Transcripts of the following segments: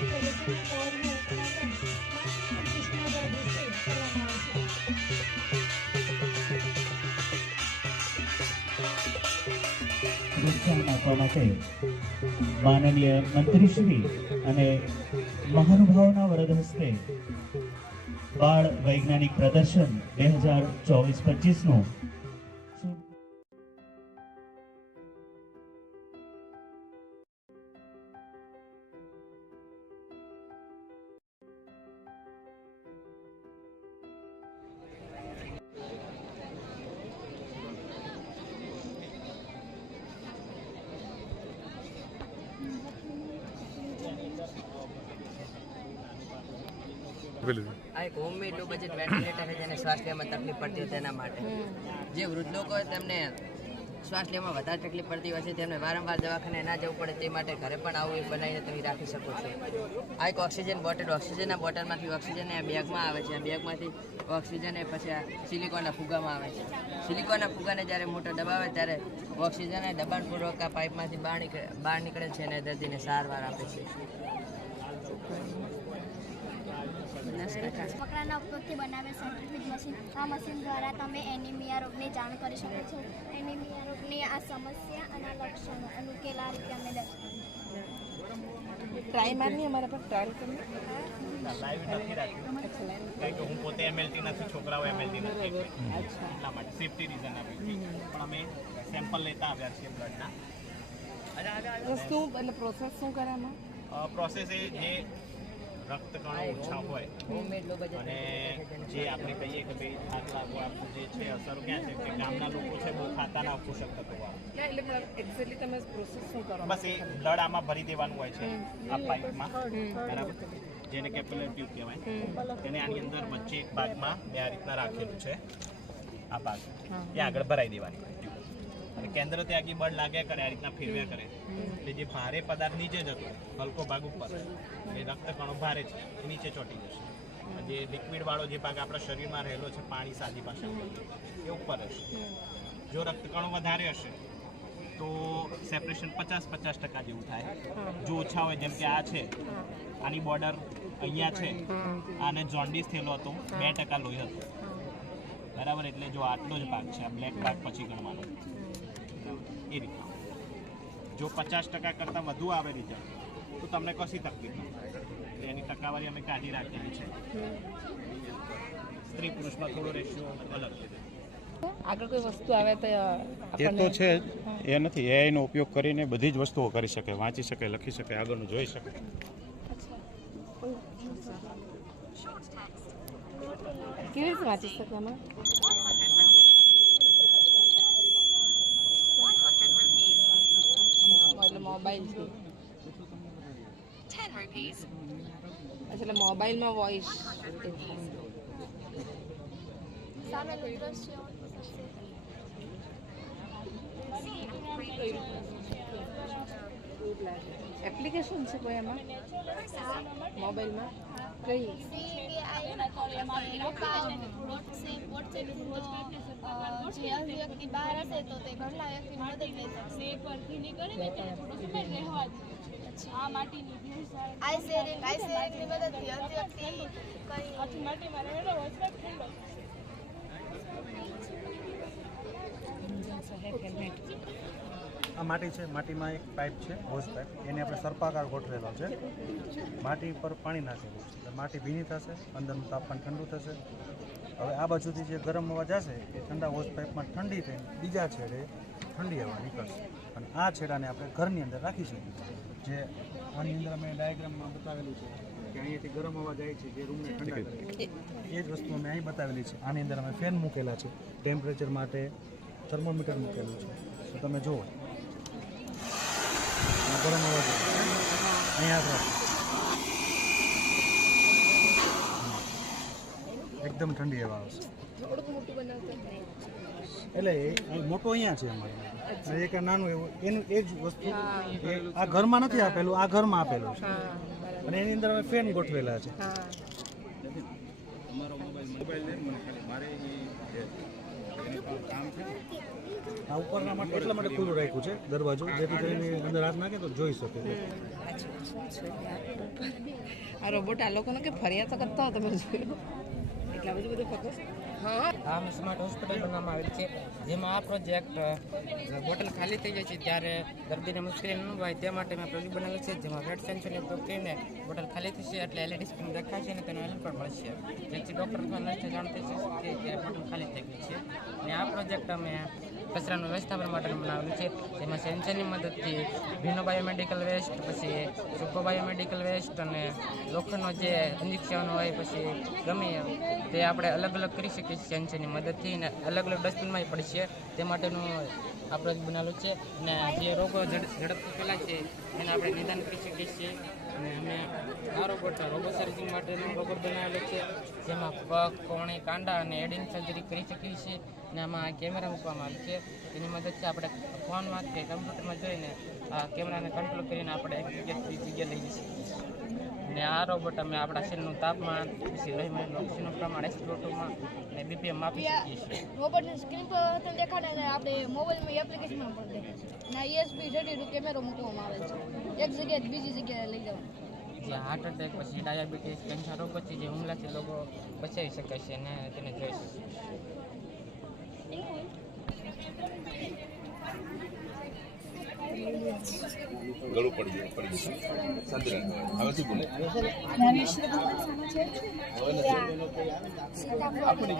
પ્રોત્સાહન આપવા માટે માનનીય મંત્રીશ્રી અને મહાનુભાવોના વરદ હસ્તે બાળ વૈજ્ઞાનિક પ્રદર્શન 2024-25નું આ એક હોમમેડ લો બજેટ વેન્ટિલેટર છે જેને શ્વાસ લેવામાં તકલીફ પડતી હોય તેના માટે. જે વૃદ્ધ લોકો હોય તેમને શ્વાસ લેવામાં વધારે તકલીફ પડતી હોય છે તેમને વારંવાર દવાખાને ના જવું પડે તે માટે ઘરે પણ આવું એક બનાવીને તમે રાખી શકો છો. આ એક ઓક્સિજન બોટલ, ઓક્સિજનના બોટલમાંથી ઓક્સિજન આ બેગમાં આવે છે. આ બેગમાંથી ઓક્સિજન એ પછી આ સિલિકોનના ફુગામાં આવે છે. સિલિકોનના ફુગાને જ્યારે મોટર દબાવે ત્યારે ઓક્સિજન એ દબાણપૂર્વક આ પાઇપમાંથી બહાર નીકળે છે અને દર્દીને સારવાર આપે છે. રમકડાના ઉપયોગથી બનાવેલ સેન્ટ્રીફ્યુજ મશીન. આ મશીન દ્વારા તમે એનિમિયા રોગની જાણ કરી શકો છો. એનિમિયા રોગની આ સમસ્યા અને લક્ષણો અને ઉકેલ આ રીતે અમે ટ્રાય મારની અમારા પર ટ્રાય કરી લાઈવ નથી રાખ્યું કારણ કે હું પોતે એમએલટી નથી, છોકરાઓ એમએલટી નથી, એટલા માટે સેફટી રીઝન આપ્યું. પણ અમે સેમ્પલ લેતા આવ્યા છીએ બ્લડના. શું એટલે પ્રોસેસ શું કરે આમાં? પ્રોસેસ એ જે રક્તકણો ઓછા હોય અને જે આપણે કહીએ કે ભાઈ થાક લાગવા જે છે અસરો ક્યાં છે કે ગામના લોકો છે બહુ ખાતા ના પોષક તત્વો એટલે એક્ઝેક્ટલી તમે પ્રોસેસ શું કરો? બસ એ બ્લડ આમાં ભરી દેવાનું હોય છે આ પાઇપમાં, બરાબર, જેને કેપિલર ટ્યુબ કહેવાય. તેને આની અંદર વચ્ચે એક ભાગમાં મેં આ રીતના રાખેલું છે. આ ભાગ ત્યાં આગળ ભરાઈ દેવાની હોય અને કેન્દ્ર ત્યાં આગળ બળ લાગ્યા કરે, આ રીતના ફેરવ્યા કરે એટલે જે ભારે પદાર્થ નીચે જતો હલકો ભાગ ઉપર, એ રક્તકણો ભારે છે એ નીચે ચોંટી જશે. જે લિક્વિડ વાળો જે ભાગ આપણા શરીરમાં રહેલો છે પાણી સાદી ભાષામાં એ ઉપર હશે. જો રક્તકણો વધારે હશે તો સેપરેશન 50-50% જેવું થાય. જો ઓછા હોય જેમ કે આ છે, આની બોર્ડર અહીંયા છે, આને જોન્ડિસ થયેલો હતો, 2% લોહી હતું, બરાબર. એટલે જો આટલો જ ભાગ છે, આ બ્લેક ભાગ પછી ગણવાનો એ રીતે. જો 50% કરતાં વધુ આવે રિઝલ્ટ તો તમને કશી તકલીફ ન થાય. એની ટકાવારી અમે કાઢી રાખેલી છે. સ્ત્રી પુરુષમાં થોડો રેશિયો અલગ છે. આગળ કોઈ વસ્તુ આવે તો એ તો છે જ, એ નથી. એઆઈનો ઉપયોગ કરીને બધી જ વસ્તુઓ કરી શકે, વાંચી શકે, લખી શકે, આગળનું જોઈ શકે. કેવી રીતે વાંચી શકે આમાં? એટલે મોબાઈલ છે. એટલે મોબાઈલમાં વોઇસ એપ્લિકેશન છે કોઈ એમાં મોબાઈલમાં? કઈ? જે વ્યક્તિ બહાર હશે તો તે ઘરના વ્યક્તિ મદદ લઈ શકશે. આઈ શેરિંગની મદદથી વ્યક્તિ આ માટી છે, માટીમાં એક પાઇપ છે, હોઝ પાઇપ, એને આપણે સર્પાકાર ગોઠવેલો છે. માટી પર પાણી નાખેલું છે એટલે માટી ભીની થશે, અંદરનું તાપમાન ઠંડુ થશે. હવે આ બાજુથી જે ગરમ હવા જશે એ ઠંડા હોઝ પાઇપમાં ઠંડી થઈને બીજા છેડે ઠંડી હવા નીકળશે અને આ છેડાને આપણે ઘરની અંદર રાખી શકીએ. જે આની અંદર અમે ડાયાગ્રામમાં બતાવેલું છે કે અહીંયાથી ગરમ હવા જાય છે જે રૂમને ઠંડા કરે, એ જ વસ્તુ અમે અહીં બતાવેલી છે. આની અંદર અમે ફેન મૂકેલા છે, ટેમ્પરેચર માટે થર્મોમીટર મૂકેલું છે. તો તમે જુઓ ગરમ હવા જાય અહીંયા એકદમ ઠંડી હવા આવશે. એટલે એ મોટો અહીંયા છે અમારે, એક નાનું એવું એનું એ જ વસ્તુ આ ઘરમાં નથી આપેલું, આ ઘરમાં આપેલું છે અને એની અંદર અમે ફેન ગોઠવેલા છે. આ ઉપરના માટે એટલા માટે ખુલ્લું રાખ્યું છે દરવાજો, જેથી કરીને અંદર હાથ નાખે તો જોઈ શકે. આ રોબોટ આ લોકોને કે ફરિયાદ તો કરતા હો તમે જોયું એટલા બધું ફોકસ. હા આમ સ્માર્ટ હોસ્પિટલ બનાવવામાં આવેલ છે, જેમાં આ પ્રોજેક્ટ બોટલ ખાલી થઈ જાય છે ત્યારે દર્દીને મુશ્કેલી ન હોય તે માટે મેં પ્રોજેક્ટ બનાવેલ છે, જેમાં બ્લડ સેન્સરનો ઉપયોગ કરીને બોટલ ખાલી થશે એટલે LED સ્ક્રીન દેખાશે અને તેનો હેલ્પ પણ મળશે, જેથી ડૉક્ટર અથવા નર્સને જાણ થઈ શકે કે બોટલ ખાલી થઈ ગઈ છે. અને આ પ્રોજેક્ટ અમે કચરાનું વ્યવસ્થાપન માટે બનાવેલું છે, જેમાં સેન્સરની મદદથી ભીનો બાયોમેડિકલ વેસ્ટ, પછી સૂકો બાયોમેડિકલ વેસ્ટ અને લોખંડનો જે ઇન્જેક્શન હોય પછી ગમે તે આપણે અલગ અલગ કરી શકીએ છીએ સેન્સરની મદદથી, અને અલગ અલગ ડસ્ટબિનમાં પડશે તે માટેનું આ પ્રોજેક્ટ બનાવેલું છે. અને જે રોગો ઝડપથી ફેલાય છે એને આપણે નિદાન કરી શકીએ છીએ. અને અમે આ રોબો સર્જરી માટેનું રોબોટ બનાવેલું છે, જેમાં પગ, કોણી, કાંડા અને હેડિંગ સર્જરી કરી શકીએ છીએ. અને આમાં કેમેરા મૂકવામાં આવે છે, તેની મદદથી આપણે ફોનમાં કે કમ્પ્યુટરમાં જોઈને આ કેમેરાને કંટ્રોલ કરીને આપણે એક જગ્યાથી જગ્યા લઈ જઈ શકીએ છીએ. અને આ રોબોટ અમે આપણા શરીરનું તાપમાન, પછી લોહીમાં ઓક્સિજનનું પ્રમાણ SpO2માં અને BPM માપી શકીએ છીએ. રોબોટની સ્ક્રીન પર તમે દેખાડે અને આપણે મોબાઈલમાં એપ્લિકેશનમાં પણ દેખાય છે અને ESP32 કેમેરો મૂકવામાં આવે છે, એક જગ્યાએ બીજી જગ્યાએ લઈ જવાનું. જે હાર્ટ એટેક પછી ડાયાબિટીસ, કેન્સર રોગો છે જે હુમલાથી લોકો બચાવી શકે છે અને તેને જોઈ શકે છે. ગળું પડી જશે શાંતિ રાખો. હવે શું બોલે આપણે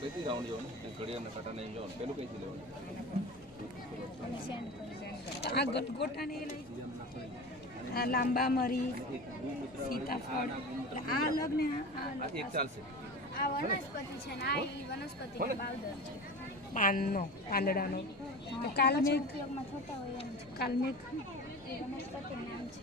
કઈથી રાઉન્ડ જવાનું ઘડિયાળના કાંટા નહીં જવાનું, પેલું કઈથી લેવાનું આ ગટગોટાને આ લાંબા મરી, સીતાફળ આ અલગ ને આ એક ચાલશે. આ વનસ્પતિ છે ને આ વનસ્પતિનો પાવડર છે, પાંદડાનો. તો કાલમેઘ ઉપયોગમાં થતા હોય એમ છે. કાલમેઘ એ વનસ્પતિનું નામ છે.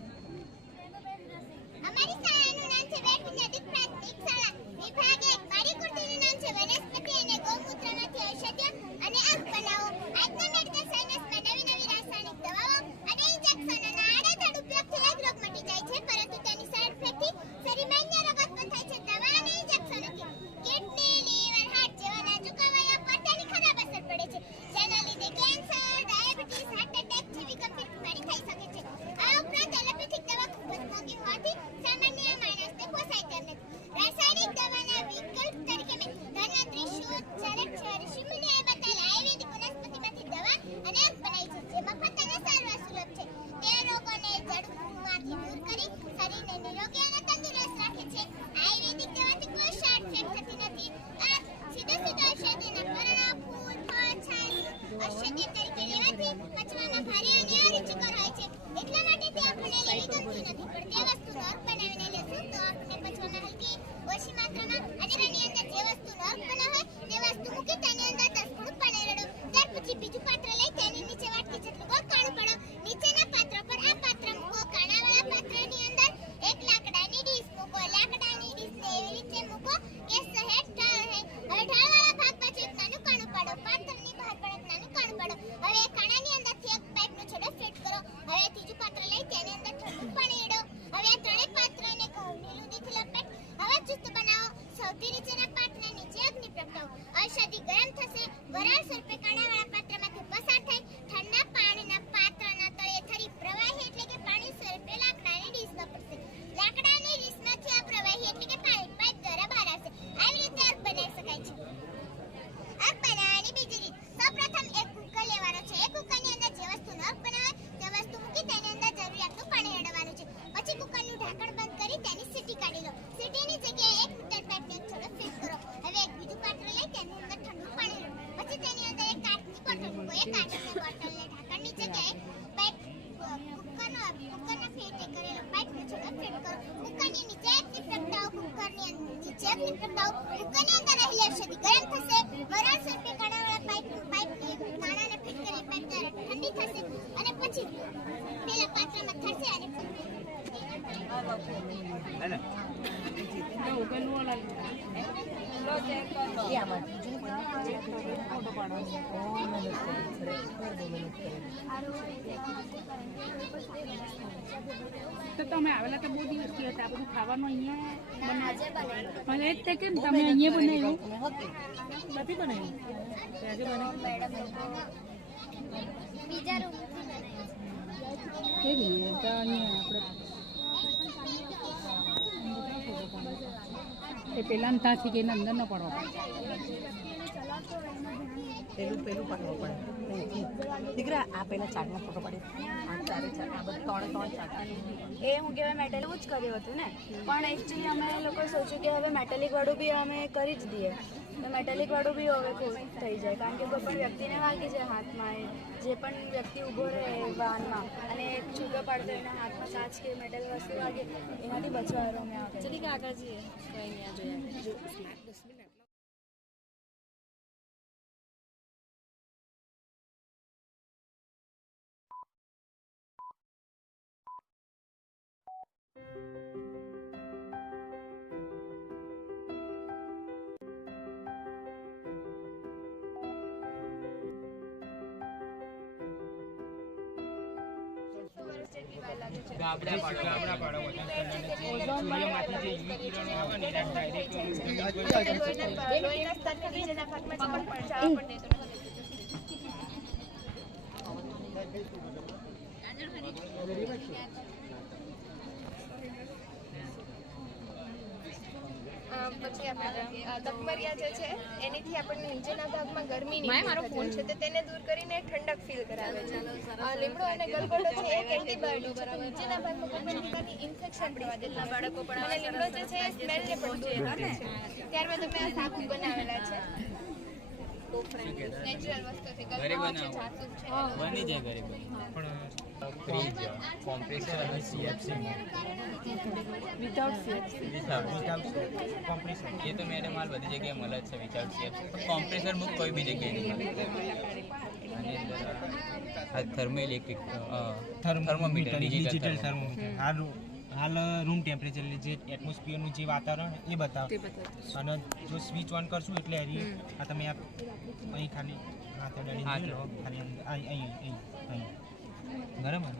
અમારી શાળાનું નામ છે વેટનરી પ્રાથમિક શાળા. વિભાગ 1 મારી કૃતિનું નામ છે વનસ્પતિ અને ગૌમૂત્રમાંથી ઔષધ્ય અને આંખ બનાવો. આજના મેડિકલ સાયન્સમાં નવી રાસાયણિક દવાઓ અને ઇન્જેક્શનોના આડેધડ ઉપયોગથી લાગ રોગ મટી જાય છે, પરંતુ તેની સાઇડ ઇફેક્ટથી શરીરમાં અન્ય રોગ ઉત્પન્ન થાય છે. દવા અને ઇન્જેક્શનોથી કિડની, લીવર, હાર્ટ જેવા નાજુક અવયવ પર તેની ખરાબ અસર પડે છે, જેના લીધે કેન્સર, ડાયાબિટીસ, હાર્ટ એટેક જેવી ગંભીર બીમારી થઈ શકે છે. આ ઉપરાંત એલોપેથિક દવા ખૂબ જ મોંઘી હોવાથી સામાન્ય માણસને પોસાય તેમ નથી. રાસાયણિક દવાના વિકલ્પ તરીકે મેં ધન્વંતરી, શુદ્ધ, ચરક, ઋષિમુનિઓએ બતાવેલ આયુર્વેદિક વનસ્પતિમાંથી દવા અને આંખ બનાવી છે, જે મફત અને સારવાર સુલભ છે. તે રોગોને જડમૂળમાંથી દૂર કરી શરીરને નિરોગી અને તંદુરસ્ત રાખે છે. આયુર્વેદિક દવાથી કોઈ સાઇડ ઇફેક્ટ થતી નથી. આ સીધા ઔષધિના પર્ણો, ફૂલ, ફળ, છાલ ઔષધીય તરીકે લેવાથી પચવામાં ભારે અને અરુચિકર હોય છે. એટલા માટે તે આપણને લેવી ગમતી નથી, પણ તે વસ્તુ નોર્ક બનાવીને લેશું તો આપણને પચવામાં હલકી, ઓછી માત્રામાં અને તેની અંદર જે વસ્તુ નોર્ક બના હોય તે વસ્તુ મૂકી તેની અંદર 10 ઘણું પાણી રેડો. ત્યાર પછી બીજું પાત્ર લઈ તેની નીચે વાટકી જેટલું ગોળ કાણું પાડો. નીચેના પાત્ર પર આ પાત્ર મૂકો. કાણાવાળા પાત્રની અંદર એક લાકડાની ડીશ મૂકો. લાકડાની ડીશને એવી રીતે મૂકો કે સહેજ ઢાળ રહે. હવે ઢાળવાળા ભાગ બાજુ એક નાનું કાણું પાડો. પાત્રની બહાર પણ એક નાનું કાણું પાડો. હવે કાણાની અંદરથી એક પાઇપનો છેડો ફિટ કરો. હવે ત્રીજું પાત્ર લઈ તેની અંદર ઠંડુ પાણી રેડો. હવે આ ત્રણેય પાત્રને ઘઉંની લૂંદીથી લપેટ. હવે ચુસ્ત બનાવો. સૌથી નીચેના પાત્રના નીચે અગ્નિ પ્રગટાવો. ઔષધિ ગરમ થશે. વરાળ સ્વરૂપે કાણાવાળા પાત્રમાંથી પસાર થઈ ઠંડા પાણીના પાત્રના તળિયે થરી પ્રવાહી એટલે કે પાણી સ્વરૂપે લાકડાની ડીશમાં પડશે. લાકડાની ડીશમાંથી આ પ્રવાહી એટલે કે પાણી પાઇપ દ્વારા બહાર આવશે. આવી રીતે આગ બનાવી શકાય છે. આગ બનાવવાની બીજી રીત. સૌપ્રથમ એક કુકર લેવાનો છે. એક કુકરની અંદર જે વસ્તુ નોર્ક બનાવે તે વસ્તુ મૂકી તેની અંદર જરૂરિયાતનું પાણી રેડવાનું છે. પછી કુકરનું ઢાંકણ બંધ કરી તેની સીટી કાઢી લો. સીટીની જગ્યાએ 1 મીટર પાઇપનો એક છોડો ફિટ કરો. હવે એક બીજું પાત્ર લઈ તેની અંદર ઠંડુ પાણી રેડો. પછી તેની અંદર એક કાચની બોટલ મૂકો. એ કાચની બોટલને ઢાંકણની જગ્યાએ પાઇપ કુકરના ફિટ કરેલો પાઇપનો છોડો ફિટ કરો. કુકરની નીચે અગ્નિ પ્રગટાવો. કુકરની નીચે અગ્નિ પ્રગટાવો. કુકરની અંદર રહેલી ઔષધિ ગરમ થશે. વરાળ સ્વરૂપે કાણાવાળા પાઇપની કાણાને ફિટ કરેલી પાઇપ દ્વારા ઠંડી થશે અને પછી પેલા પાત્રમાં થશે અને તો તમે આવેલા તો બહુ દિવસથી હતા, આ બધું ખાવાનું અહીંયા આજે બનાવ્યું મને જ તે કેમ તમે અહીંયા બનાવ્યું નથી બનાવ્યું આજે બનાવ્યું મેડમ બીજા રૂમથી બનાવ્યું કેવી તો અહીંયા આપણે એ પેલા ત્યાંથી કે અંદર ન પડવો પેલું પાડવો પડે દીકરા આ પેલા ચાટનો ફોટો પડે આ ચારે ચાટ આ બધું ત્રણ ચાટ એ હું કહેવાય મેટેલિક એવું જ કર્યું હતું ને, પણ એકચ્યુઅલી અમે લોકોએ સોચ્યું કે હવે મેટેલિક વાળું બી અમે કરી જ દઈએ, તો મેટેલિક વાળું બી હવે થઈ જાય, કારણ કે કોઈ પણ વ્યક્તિને વાગી જાય હાથમાં, એ જે પણ વ્યક્તિ ઊભો રહે વાહનમાં અને છૂટો પાડતો એના હાથમાં કાચ કે મેટલ વસ્તુ વાગે એનાથી બચવાનું અમે આવે. ચલી કે આગળ જઈએ કંઈ નહીં જોઈએ. ગાબડા પાડો સૂર્યમાંથી જે યુવી કિરણો આવે ને એના પછી આપણે તકમરિયા જે છે એનીથી આપણને નીચેના ભાગમાં ગરમીની મારો ફોન છે તો તેને દૂર કરીને ઠંડક ફીલ કરાવે છે. લીમડો અને ગલગોટો છે એક એન્ટીબાયોટિક છે, તો નીચેના ભાગમાં કોઈ પણ પ્રકારની ઇન્ફેક્શન થવા દેતા બાળકો પણ અને લીમડો જે છે એ સ્મેલને પણ દૂર કરે છે. ત્યારબાદ અમે આ સાબુ બનાવેલા છે નેચરલ વસ્તુથી ગરમ છે, જાસૂદ છે, બની જાય ઘરે પણ ક્રીમ છે કોમ્પ્રેસર અને સીએફસી વિધાઉટ સીએફસી કોમ્પ્રેસર એ તો મેડમ હાલ બધી જગ્યાએ મળે છે વિધાઉટ સીએફસી કોઈ બી જગ્યાએ નહીં મળે. અને આ thermo electric thermometer digital thermometer હાલ રૂમ ટેમ્પરેચર જે એટમોસ્ફિયરનું જે વાતાવરણ એ બતાવે, અને જો સ્વિચ ઓન કરશું એટલે આ તમે અહીં ખાલી હાથ અડાડી લો, ખાલી અહીં બરાબર,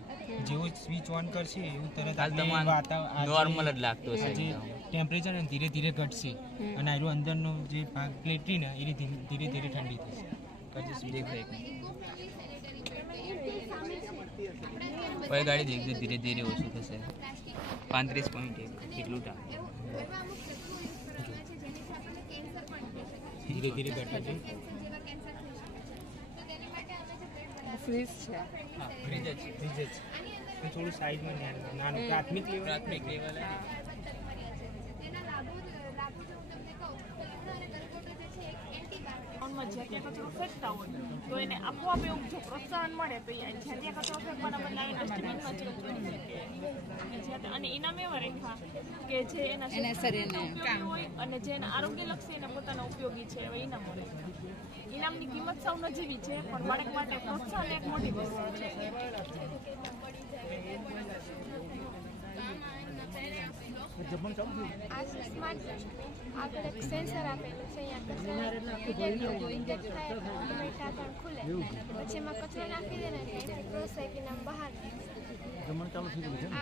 જેવું સ્વિચ ઓન કરશે એવું તરત નોર્મલ જ લાગતું હશે, જે ટેમ્પરેચર ધીરે ધીરે ઘટશે અને આનું અંદરનો જે ભાગ પ્લેટરી ને એ ધીરે ધીરે ઠંડી થશે. કોઈ ગાડી ધીરે ધીરે ઓછું થશે 35.1 કેટલું ટાઈમ ધીરે ધીરે ઘટે છે. ફ્રીજ છે, હા ફ્રીજ જ થોડું સાઈડમાં નાનું પ્રાથમિક લેવલ જ્યાં ત્યાં કચરો ફેંકતા હોય તો એને આપોઆપ એવું જો પ્રોત્સાહન મળે તો જ્યાં ત્યાં કચરો ફેંકવાના બદલે ડસ્ટબિનમાં જ કચરો ફેંકે, અને ઇનામ એવા રેખા કે જે એના શરીરને હોય અને જે એના આરોગ્યલક્ષી એના પોતાના ઉપયોગી છે એવા ઇનામો રેખા. ઇનામની કિંમત સૌ નજીવી છે, પણ બાળક માટે પ્રોત્સાહન એક મોટી વસ્તુ છે. આ સ્માર્ટ આગળ એક સેન્સર આપેલું છે, અહીંયા ઇન્જેક્ટ થાય ટાંકા ખુલે પછી એમાં કચરો નાખી દે ને એટલે ક્રોસ સાયકલ બહાર આ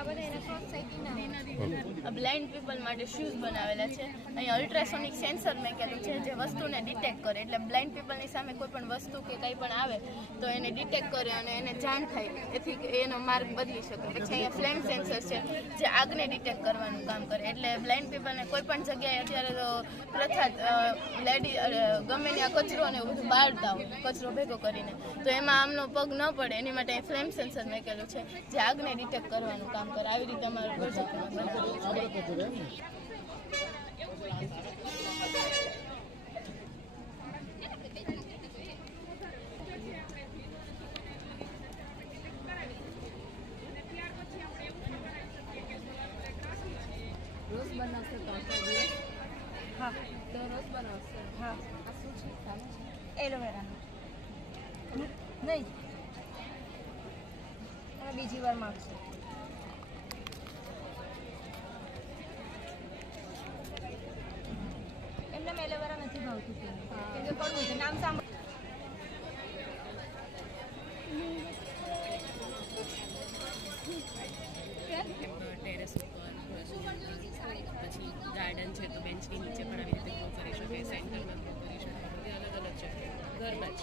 બધા એના ક્રોસ સાયકલ બ્લાઇન્ડ પીપલ માટે શૂઝ બનાવેલા છે. અહીંયા અલ્ટ્રાસોનિક સેન્સર મેકેલું છે જે વસ્તુને ડિટેક્ટ કરે, એટલે બ્લાઇન્ડ પીપલની સામે કોઈ પણ વસ્તુ કે કંઈ પણ આવે તો એને ડિટેક્ટ કરે અને એને જાણ થાય, એથી એનો માર્ગ બદલી શકે. પછી અહીંયા ફ્લેમ સેન્સર છે જે આગને ડિટેક્ટ કરવાનું કામ કરે, એટલે બ્લાઇન્ડ પીપલને કોઈ પણ જગ્યાએ અત્યારે તો પ્રથા લેડી ગમે ત્યાં કચરો ને એવું બધું બાળતા હોય કચરો ભેગો કરીને, તો એમાં આમનો પગ ન પડે એની માટે ફ્લેમ સેન્સર મેકેલું છે જે આગને ડિટેક્ટ કરવાનું કામ કરે. આવી રીતે અમારું પ્રોજેક્ટમાં બનાવ્યું છે. રોજ બનાવશે તો હા તો રોજ બનાવશે. હા આ શું છે? એલોવેરાનું નહીં, અને બીજી વાર માગશે. એમને એલોવેરા નથી ભાવતું. આવતું હતું. કેમ કે કડવું છે નામ સાંભળ ટેરેસ ઉપર પછી ગાર્ડન છે તો બેન્ચની નીચે પણ આવી રીતે ગ્રો કરી શકે, સેન્ટરમાં ગ્રો કરી શકે, બધી અલગ અલગ છે ઘરમાં જ.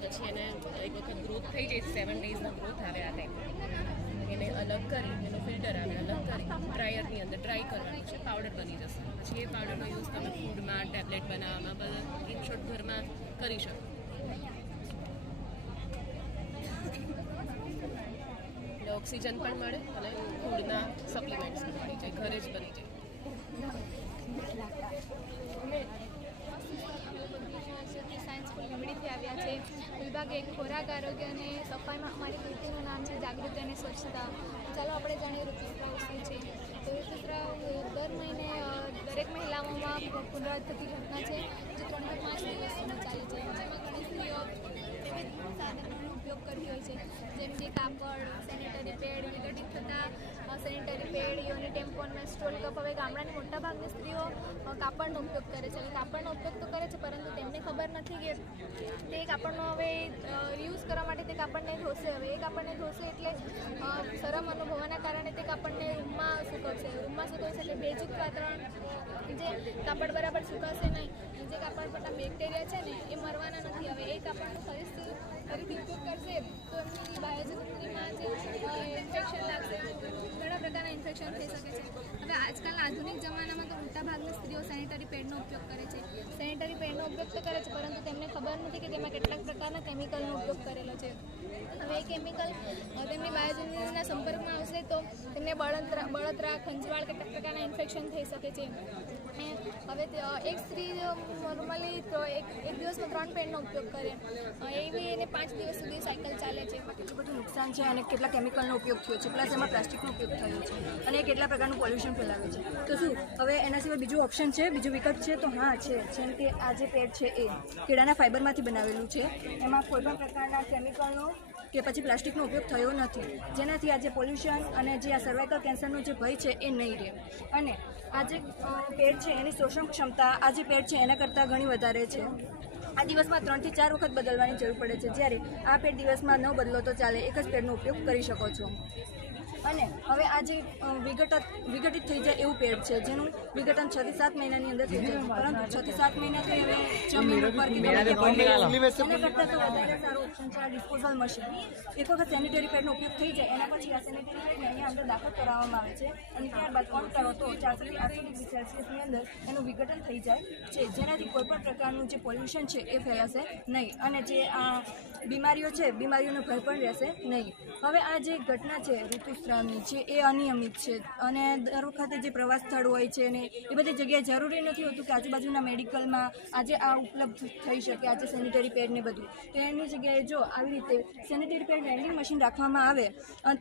પછી એને એક વખત ગ્રોથ થઈ જાય, 7 ડેઝનો ગ્રોથ આવે આ ટાઈમ, એને અલગ કરી એનું ફિલ્ટર આવે, અલગ કરી ડ્રાયરની અંદર ડ્રાય કરવાનું છે, પાવડર બની જશે. પછી એ પાવડરનો યુઝ તમે ફૂડમાં, ટેબ્લેટ બનાવવામાં, બધા ઇન શોર્ટ ઘરમાં કરી શકો. ઓક્સિજન પણ મળે અને ફૂડના સપ્લિમેન્ટ્સ પણ મળી જાય, ઘરે જ બની જાય. સાયન્સ સ્કૂલ લીંબડીથી આવ્યા છે. વિભાગ 1 ખોરાક, આરોગ્ય અને સફાઈમાં અમારી વૃત્તિનું નામ છે જાગૃતિ અને સ્વચ્છતા. ચાલો આપણે જાણીએ ઋતુસ્રાવ શું છે. તો ઋતુસ્રાવ દર મહિને દરેક મહિલાઓમાં પુનરાવર્તિત થતી ઘટના છે, જે 3 થી 5 દિવસ સુધી ચાલે છે. જેમાં ઘણી સ્ત્રીઓ વિવિધ સાધનોનો ઉપયોગ કરતી હોય છે, જેમ કે કાપડ, સેનિટરી પેડ, વિઘટિત થતા સેનિટરી પેડ, યોની ટેમ્પોન, મેન્સ્ટ્રુઅલ કપ. હવે ગામડાની મોટાભાગની સ્ત્રીઓ કાપડનો ઉપયોગ કરે છે. કાપડનો ઉપયોગ તો કરે છે, પરંતુ તેમને ખબર નથી કે તે કાપડનો હવે યુઝ કરવા માટે તે કાપડને ધોશે. હવે એ કાપડને ધોશે એટલે શરમ અનુભવવાના કારણે તે કાપડને રૂમમાં સૂકવશે. રૂમમાં સૂકવશે એટલે ભેજયુક્ત વાતાવરણ, જે કાપડ બરાબર સુકાશે નહીં, જે કાપડ પરના બેક્ટેરિયા છે ને એ મરવાના નથી. હવે એ કાપડનો ફરીથી ઉપયોગ કરશે તો એમની બાહ્યજંતુમાં જે ઇન્ફેક્શન લાગશે, ઘણા પ્રકારના ઇન્ફેક્શન થઈ શકે છે. હવે આજકાલના આધુનિક જમાનામાં તો મોટાભાગની સ્ત્રીઓ સેનિટરી પેડનો ઉપયોગ કરે છે. સેનિટરી પેડનો ઉપયોગ તો કરે છે, પરંતુ તેમને ખબર નથી કે તેમાં કેટલાક પ્રકારના કેમિકલનો ઉપયોગ કરેલો છે. હવે એ કેમિકલ તેમની બાહ્યજંતુના સંપર્કમાં આવશે તો તેમને બળતરા, ખંજવાળ, કેટલાક પ્રકારના ઇન્ફેક્શન થઈ શકે છે. હવે એક સ્ત્રી નોર્મલી એક દિવસમાં 3 પેડનો ઉપયોગ કરે, એવી એને 5 દિવસ સુધી સાયકલ ચાલે છે. કેટલું બધું નુકસાન છે અને કેટલા કેમિકલનો ઉપયોગ થયો છે, પ્લસ એમાં પ્લાસ્ટિકનો ઉપયોગ થયો છે અને કેટલા પ્રકારનું પોલ્યુશન ફેલાવે છે. તો શું હવે એના સિવાય બીજું ઓપ્શન છે, બીજું વિકલ્પ છે? તો હા છે. જેમ કે આ જે પેડ છે એ કેળાના ફાઇબરમાંથી બનાવેલું છે, એમાં કોઈપણ પ્રકારના કેમિકલનો કે પછી પ્લાસ્ટિકનો ઉપયોગ થયો નથી, જેનાથી આ જે પોલ્યુશન અને જે આ સર્વાઇકલ કેન્સરનો જે ભય છે એ નહીં રહે. અને આ જે પેડ છે એની શોષણ ક્ષમતા આ જે પેડ છે એના કરતાં ઘણી વધારે છે. આ દિવસમાં 3 થી 4 વખત બદલવાની જરૂર પડે છે, જ્યારે આ પેડ દિવસમાં ન બદલો તો ચાલે, એક જ પેડનો ઉપયોગ કરી શકો છો. અને હવે આ જે વિઘટિત થઈ જાય એવું પેડ છે, જેનું વિઘટન 6 થી 7 મહિનાની અંદર થઈ જાય, પરંતુ 6 થી 7 મહિનાથી હવે જમીન ઉપર કે એના કરતાં તો વધારે સારો ઓપ્શન છે આ ડિસ્પોઝલ મશીન. એક વખત સેનિટરી પેડનો ઉપયોગ થઈ જાય એના પછી આ સેનિટરી પેડને અહીંયા અંદર દાખલ કરાવવામાં આવે છે અને ત્યારબાદ ઓન કરો તો 400 થી 800 ડિગ્રી સેલ્સિયસની અંદર એનું વિઘટન થઈ જાય છે, જેનાથી કોઈપણ પ્રકારનું જે પોલ્યુશન છે એ ફેલાશે નહીં અને જે આ બીમારીઓ છે બીમારીઓનો ભય પણ રહેશે નહીં. હવે આ જે ઘટના છે ઋતુસ્રાવની છે એ અનિયમિત છે અને દર વખતે જે પ્રવાસ સ્થળ હોય છે ને એ બધી જગ્યાએ જરૂરી નથી હોતું કે આજુબાજુના મેડિકલમાં આજે આ ઉપલબ્ધ થઈ શકે, આજે સેનિટરી પેડ ને બધું. તો એની જગ્યાએ જો આવી રીતે સેનિટરી પેડ વેન્ડિંગ મશીન રાખવામાં આવે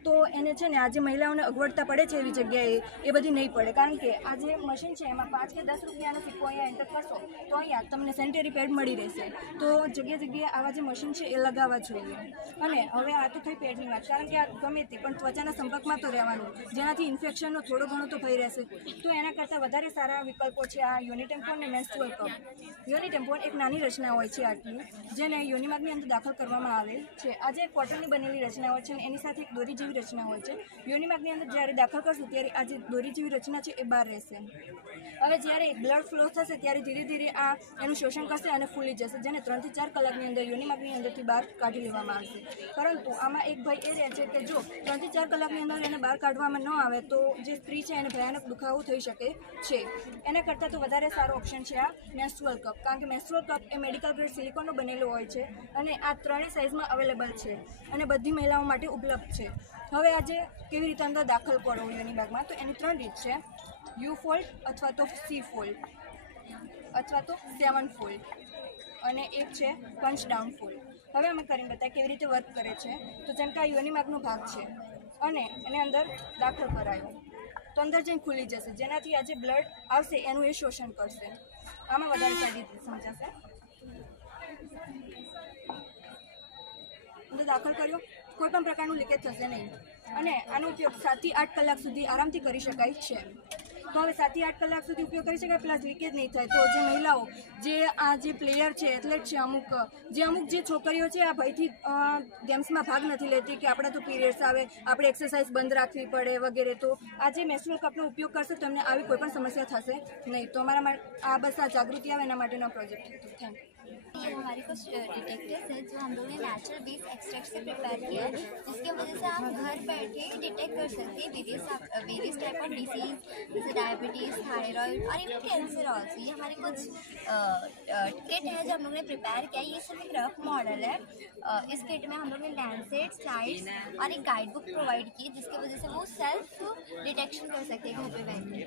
તો એને છે ને આજે મહિલાઓને અગવડતા પડે છે એવી જગ્યાએ એ બધી નહીં પડે, કારણ કે આ જે મશીન છે એમાં 5 કે 10 રૂપિયાનો સિક્કો અહીંયા એન્ટર કરશો તો અહીંયા તમને સેનિટરી પેડ મળી રહેશે. તો જગ્યાએ આવા જે મશીન છે એ લગાવવા જોઈએ. અને હવે આ તો થઈ પેડની વાત, કારણ કે આ ગમે તે પણ ત્વચાના સંપર્કમાં તો રહેવાનું, જેનાથી ઇન્ફેક્શનનો થોડો ઘણો તો ભય રહેશે. તો એના કરતાં વધારે સારા વિકલ્પો છે આ યોની ટેમ્પોન અને મેન્સ્ટ્રુઅલ કપ. યોની ટેમ્પોન એક નાની રચના હોય છે આટલી, જેને યોનિમાર્ગની અંદર દાખલ કરવામાં આવે છે. આ જે કોટનની બનેલી રચના હોય છે અને એની સાથે એક દોરી જેવી રચના હોય છે. યોનિમાર્ગની અંદર જ્યારે દાખલ કરશું ત્યારે આ જે દોરી જેવી રચના છે એ બહાર રહેશે. હવે જ્યારે બ્લડ ફ્લો થશે ત્યારે ધીરે ધીરે આ એનું શોષણ કરશે અને ફૂલી જશે, જેને 3 થી 4 કલાકની અંદર યોનિમાર્ગની અંદરથી બહાર કાઢી લેવામાં આવશે. પરંતુ આમાં એક ભય એ રહે છે કે જો 3 થી 4 કલાકની અંદર એને બહાર કાઢવામાં ન આવે તો જે સ્ત્રી છે એને ભયાનક દુખાવો થઈ શકે છે. એના કરતાં તો વધારે સારો ઓપ્શન છે આ મેન્સ્ટ્રુઅલ કપ, કારણ કે મેન્સ્ટ્રુઅલ કપ એ મેડિકલ ગ્રેડ સિલિકોનનો બનેલો હોય છે અને આ 3 સાઇઝમાં અવેલેબલ છે અને બધી મહિલાઓ માટે ઉપલબ્ધ છે. હવે આજે કેવી રીતે અંદર દાખલ કરો યોનિમાર્ગમાં, તો એની 3 રીત છે: યુ ફોલ્ડ અથવા તો સી ફોલ્ડ અથવા તો 7 ફોલ્ડ અને એક છે પંચ ડાઉન ફોલ્ડ. હવે અમે કરીને બતાવીએ કેવી રીતે વર્ક કરે છે. તો જેમ કે આ યોનિમાર્ગનો ભાગ છે અને એને અંદર દાખલ કરાયો તો અંદર જઈને ખુલી જશે, જેનાથી આ જે બ્લડ આવશે એનું એ શોષણ કરશે. આમાં વધારે સારી રીતે સમજાશે. અંદર દાખલ કર્યો, કોઈ પણ પ્રકારનું લીકેજ થશે નહીં અને આનો ઉપયોગ 7 થી 8 કલાક સુધી આરામથી કરી શકાય છે. તો હવે 7 થી 8 કલાક સુધી ઉપયોગ કરી શકાય, પ્લસ લીકેજ નહીં થાય. તો જે મહિલાઓ, જે આ જે પ્લેયર છે, એથ્લેટ છે, અમુક જે છોકરીઓ છે આ ભયથી ગેમ્સમાં ભાગ નથી લેતી કે આપણે તો પીરિયડ્સ આવે, આપણે એક્સરસાઇઝ બંધ રાખવી પડે વગેરે, તો આ જે મેન્સ્ટ્રુઅલ કપનો ઉપયોગ કરશે તો એમને આવી કોઈ પણ સમસ્યા થશે નહીં. તો અમારા આ બસ આ જાગૃતિ આવે એના માટેનો प्रोजेक्ट है. Thank you. ये हमारे कुछ डिटेक्टर्स हैं जो हम लोगों ने नेचुरल बेस एक्सट्रैक्ट से प्रिपेयर किया है, जिसकी वजह से आप घर बैठे डिटेक्ट कर सकते हैं वेरियस टाइप ऑफ डिसीज जैसे डायबिटीज़, थायराइड और इवन कैंसर ऑल्सो. ये हमारी कुछ किट है जो हम लोगों ने प्रिपेयर किया है. ये सिर्फ एक रफ मॉडल है. इस किट में हम लोग ने लैंडसेट, स्लाइड्स और एक गाइड बुक प्रोवाइड की, जिसकी वजह से वो सेल्फ डिटेक्शन कर सकते हैं घर पे बैठे.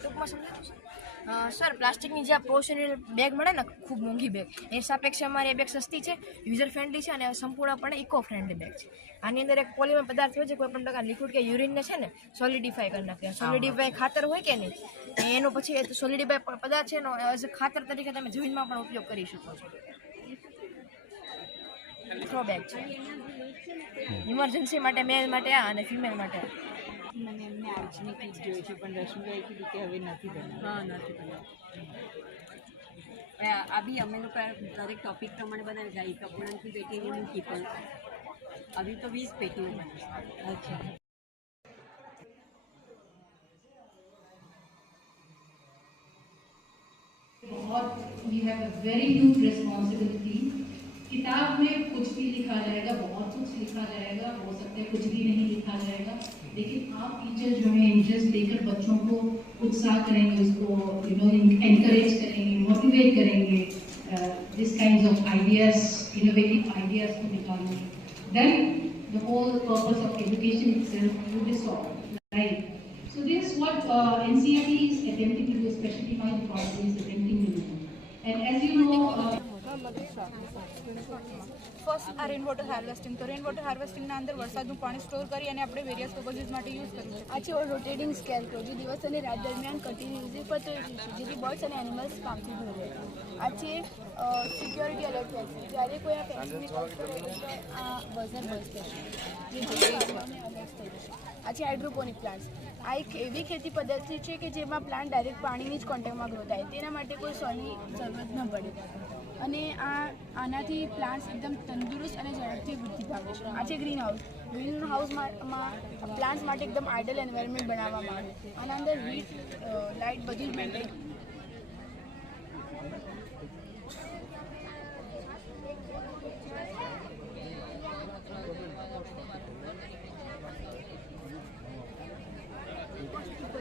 ટૂંકમાં સમજાવું સર, પ્લાસ્ટિકની જે પ્રોફેશનલ બેગ મળે ને, ખૂબ મોંઘી બેગ, એ સાપેક્ષે અમારી બેગ સસ્તી છે, યુઝર ફ્રેન્ડલી છે અને સંપૂર્ણપણે ઇકો ફ્રેન્ડલી બેગ છે. આની અંદર એક પોલિમર પદાર્થ હોય છે, કોઈ પણ પ્રકાર લિક્વિડ કે યુરિનને છે ને સોલિડિફાય કરી નાખે. સોલિડિફાય ખાતર હોય કે નહીં, એનો પછી સોલિડિફાય પદાર્થ છે એનો એઝ અ ખાતર તરીકે તમે જમીનમાં પણ ઉપયોગ કરી શકો છો. થ્રો બેગ છે, ઇમરજન્સી માટે, મેલ માટે આ અને ફિમેલ માટે. મને એમને આજની કીટ જોઈએ છે, પણ રશ્મિભાઈ કીધું કે હવે નથી બનાવી. હા, નથી બનાવી. આ બી અમે લોકો દરેક ટોપિક પ્રમાણે બનાવી જાય. કપડાંથી પેટીને મૂકી, પણ અભી તો 20 પેટીઓ બની. અચ્છા. बहुत we have a very huge responsibility. किताब में कुछ भी लिखा जाएगा, बहुत कुछ लिखा जाएगा, हो सकता है कुछ भी नहीं लिखा जाएगा, लेकिन आप टीचर जो है इंटरेस्ट लेकर बच्चों को उत्साह करेंगे, उसको एनकरेज करेंगे, मोटिवेट करेंगे this kind of ideas, innovative ideas को निकालेंगे, then the whole purpose of education itself will be solved, right? So this is what NCERT is attempting to do, especially my department is attempting to do. And as you know, first આ rain water harvesting. તો rain water હાર્વેસ્ટિંગના અંદર વરસાદનું પાણી store કરી અને આપણે various પર્પઝીસ માટે use કરી શકીએ. આ છે રોટેટિંગ સ્કેરક્રો, જે દિવસ અને રાત દરમિયાન કન્ટિન્યુઅસલી ફરતો રહે છે, જેથી બર્ડ્સ અને એનિમલ્સ કામથી દૂર રહે. આ છે સિક્યોરિટી એલર્ટ ફેક્ટરી. જ્યારે કોઈ આ ફેક્ટરીની કોલ કરે તો આ બઝર બઝ થશે, જેથી એલર્ટ થઈ જશે. આ છે હાઇડ્રોપોનિક પ્લાન્ટ્સ. આ એક એવી ખેતી પદ્ધતિ છે કે જેમાં પ્લાન્ટ ડાયરેક્ટ પાણીની જ કોન્ટેક્ટમાં ગ્રો થાય, તેના માટે કોઈ સોની જરૂરત ન પડે. અને આનાથી પ્લાન્ટ્સ એકદમ તંદુરસ્ત અને ઝડપથી વૃદ્ધિ પામે છે. આ છે ગ્રીન હાઉસ. ગ્રીન હાઉસમાં પ્લાન્ટ્સ માટે એકદમ આઇડલ એન્વાયરમેન્ટ બનાવવામાં આવે છે. આના અંદર હીટ, લાઇટ બધું જ મેન્ટેન.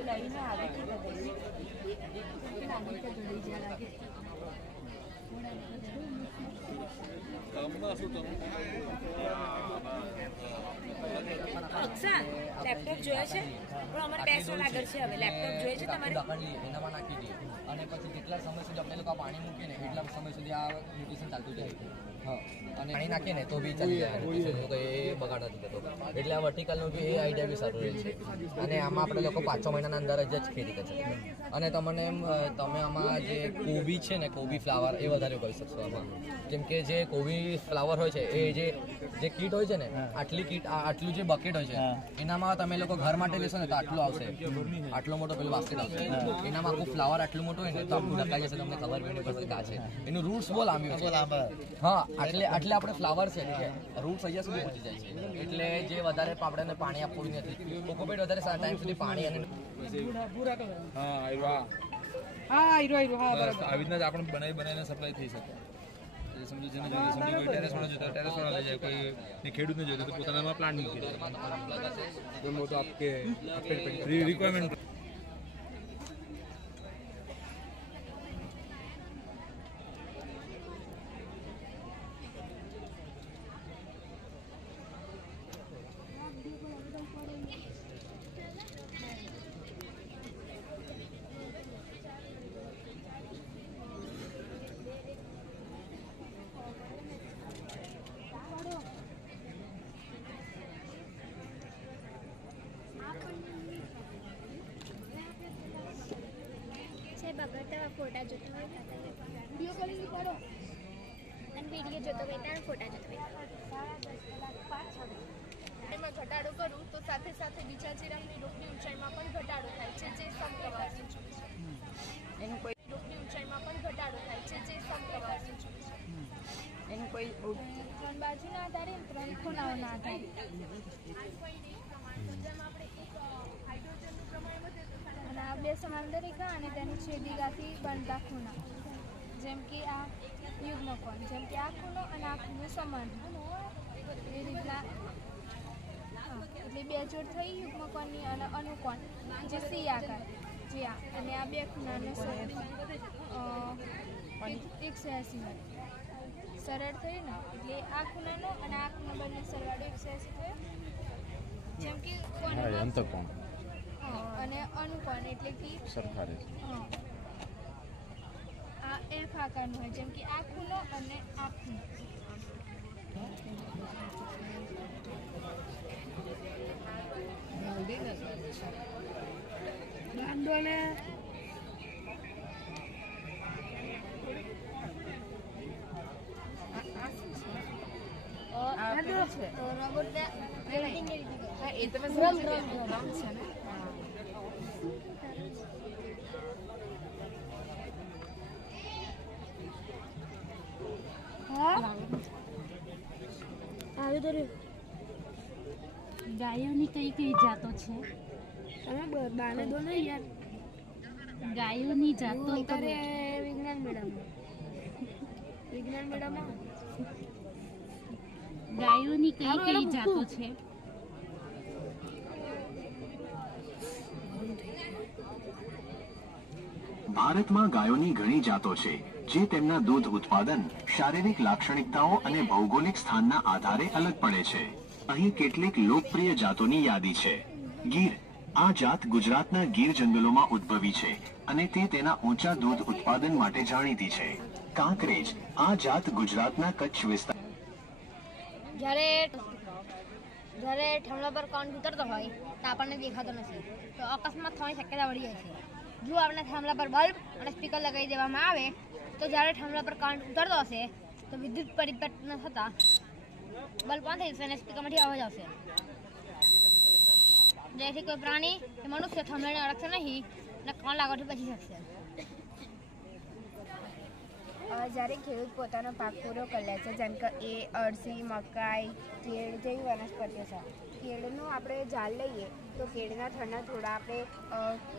લઈને આવે કે લેપટોપ જોઈએ છે, પણ અમારે બેસવા આગળ છે. હવે લેપટોપ જોઈએ છે તમારે, એનામાં નાખી દઈએ અને પછી જેટલા સમય સુધી આપણે લોકો પાણી મૂકીએ ને એટલા સમય સુધી આ ન્યુટ્રિશન ચાલતું જાય. હા, અને પાણી નાખીએ ને તો બી ચાલી જાય, તો એ બગાડ નથી થતો. એટલે આ વર્ટિકલનું બી એ આઈડિયા બી સારું રહે છે. અને આમાં આપણે લોકો 5-6 મહિનાના અંદર જ ખેતી કરી શકીએ. અને તમને તમે આમાં જે કોબી છે ને, કોબી ફ્લાવર એ વધારે કરી શકશો આમાં. જેમ કે જે કોબી ફ્લાવર હોય છે, એ જે કીટ હોય છે ને, આટલી કીટ, આટલું જે બકેટ હોય છે, એનામાં તમે લોકો ઘર માટે લેશો ને તો આટલું આવશે, આટલો મોટો પેલું બાસ્કેટ આવશે. એનામાં આખું ફ્લાવર આટલું મોટું હોય ને તો આપણું નકાઈ જશે, તમને ખબર બી નહીં પડશે કે આ છે. એનું રૂટ્સ બહુ લાંબી હોય છે. હા, એટલે આપણે ફ્લાવર છે, રૂટ્સ અહીંયા સુધી પહોંચી જાય છે. એટલે જે વધારે આપણે પાણી આપવું નથી, કોકોપીટ વધારે સારા ટાઈમ સુધી પાણી અને આવી રીતના જ આપણે બનાવીને સપ્લાય થઈ શકે. સમજો જેને જોઈએ, સમજો કોઈ ટેરેસ વાળો જોતા ટેરેસ વાળા લઈ જાય, કોઈ ખેડૂતને જોઈએ તો પોતાનામાં પ્લાન્ટ મૂકી દે. તો આપકે રિક્વાયરમેન્ટ બગડતા ફોટા જોતા હોય વિડીયો કોલિંગ કરો અને વિડીયો જોતો હોય ત્યારે ફોટા જોતો હોય એમાં ઘટાડો કરું તો સાથે સાથે બીજા ચિરાગની રોપની ઊંચાઈમાં પણ ઘટાડો થાય છે જે સમપ્રવાહ સૂચવે છે એનું કોઈ રોપની ઊંચાઈમાં પણ ઘટાડો થાય છે જે સમપ્રવાહ સૂચવે છે એનું કોઈ ત્રણ બાજુના આધારે ત્રણ ખૂણાઓના આધારે અને આ બે સમાંતર રેખા અને તેની છેદિકાથી બનતા ખૂણા જેમ કે આ યુગ્મકોણ જેમ કે આ ખૂણો અને આ ખૂણો સમાન એ રીતના એટલે બે જોડ થઈ યુગ્મકોણની અને અનુકોણ જે સી આકાર જે આ અને આ બે ખૂણાને 180 મળે સરળ થયું ને એટલે આ ખૂણાનો અને આ ખૂણો બંને સરવાળો 180 થયો જેમ કે અંતકોણ અને અનુકોણ એટલે કે સરખા રહેશે. આ એફ આકારનું હોય જેમ કે આ ખૂણો અને આ ખૂણો ગાંડોને ગાયોની કઈ કઈ જાતો છે? તમે બાને દો ને યાર ગાયોની જાતો અત્યારે વિજ્ઞાન મેળામાં ગાયોની કઈ કઈ જાતો છે? ભારતમાં ગાયોની ઘણી જાતો છે જે તેમના દૂધ ઉત્પાદન, શારીરિક લાક્ષણિકતાઓ અને ભૌગોલિક સ્થાનના આધારે અલગ પડે છે. અહીં કેટલીક લોકપ્રિય જાતોની યાદી છે. ગીર. આ જાત ગુજરાતના ગીર જંગલોમાં ઉદ્ભવી છે અને તે તેના ઊંચા દૂધ ઉત્પાદન માટે જાણીતી છે. કાંકરેજ. આ જાત ગુજરાતના કચ્છ વિસ્તાર જ્યારે ઠામલા પર કાંડ ઉતરતો હોય તો આપણને દેખાતો નથી તો અકસ્માત થવાની શક્યતા વધી જાય છે. જો આપણે થાંભલા પર બલ્બ અને સ્પીકર લગાવી દેવામાં આવે તો જ્યારે થાંભલા પર કરંટ ઉતરતો હશે તો વિદ્યુત પરિપર્તન થતાં બલ્બ બંધ થઈ જશે અને સ્પીકરમાંથી અવાજ આવશે, જેથી કોઈ પ્રાણી કે મનુષ્ય થાંભલાને અડકશે નહીં અને કાન લાગવાથી બચી શકશે. જ્યારે ખેડૂત પોતાનો પાક પૂરો કરી લે છે, જેમ કે અળસી, મકાઈ, કેળ જેવી વનસ્પતિઓ છે. કેળનું આપણે ઝાડ લઈએ તો કેળના થડના થોડા આપણે